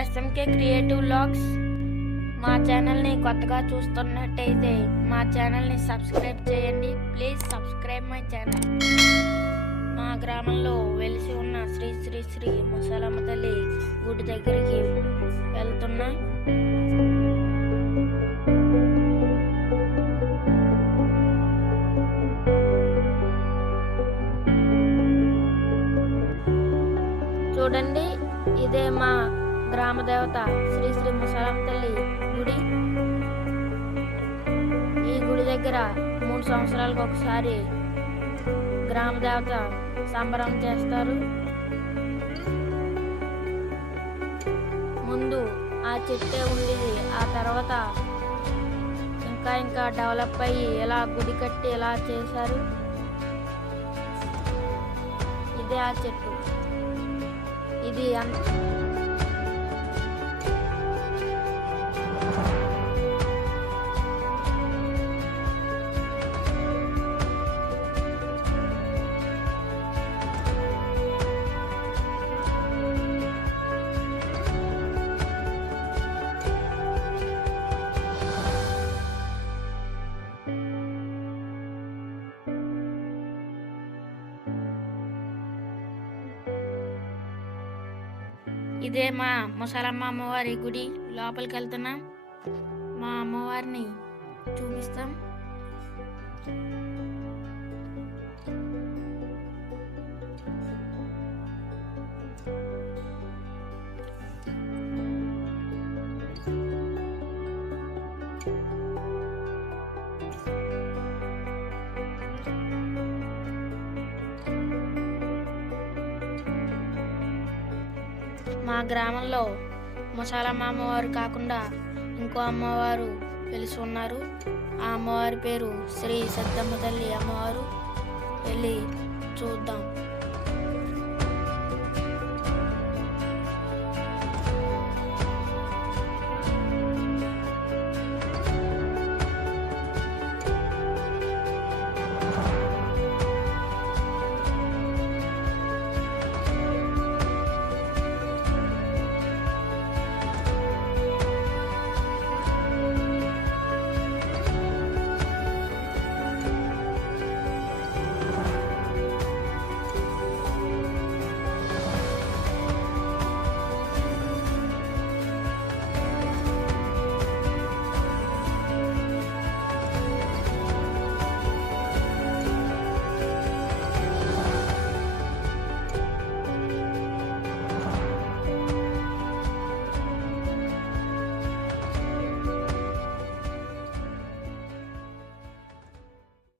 SMK creative vlogs. మా ఛానల్ని కొత్తగా చూస్తున్నట్టయితే మా ఛానల్ని సబ్స్క్రైబ్ చేయండి. Please subscribe my channel. మా గ్రామంలో వెలిసి ఉన్న శ్రీ శ్రీ శ్రీ ముసలమ్మ తల్లి గుడి దగ్గరికి వెళ్తున్నా. చూడండి, ఇదే మా గ్రామ దేవత శ్రీ శ్రీ ముసలమ్మ తల్లి గుడి. ఈ గుడి దగ్గర 3 సంవత్సరాలకు ఒకసారి గ్రామ దేవత సంబరం చేస్తారు. ముందు ఆ చెట్టే ఉండేది, ఆ తర్వాత ఇంకా డెవలప్ అయ్యి ఇలా గుడి కట్టి ఇలా చేశారు. ఇదే ఆ చెట్టు. ఇది ఇదే మా ముసలమ్మ అమ్మవారి గుడి. లోపలికి వెళ్తున్నాం, మా అమ్మవారిని చూపిస్తాం. మా గ్రామంలో ముసలమ్మ అమ్మవారు కాకుండా ఇంకో అమ్మవారు వెలిసి ఉన్నారు. ఆ అమ్మవారి పేరు శ్రీ సద్దమ్మ తల్లి అమ్మవారు. వెళ్ళి చూద్దాం.